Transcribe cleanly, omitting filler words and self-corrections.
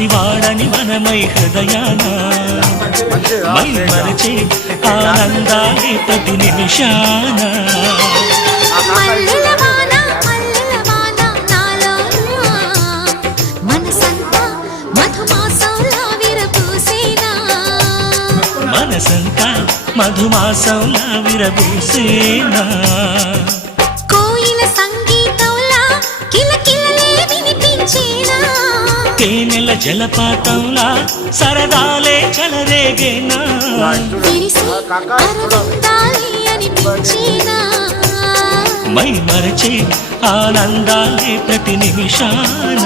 పసివాడని మనమై హృదయాన మై మరచే ఆనందాన్ని ప్రతి నిమిషాన మనసంతా మధుమాసంలా విరబూసేనా కోయిల సంగీతంలా కిలకిలలే వినిపించేనా తేనెల జలపాతంలా సరదాలే చెలరేగేనా అనిపించేనా మై మరచే ఆనందాలే ప్రతి నిమిషాన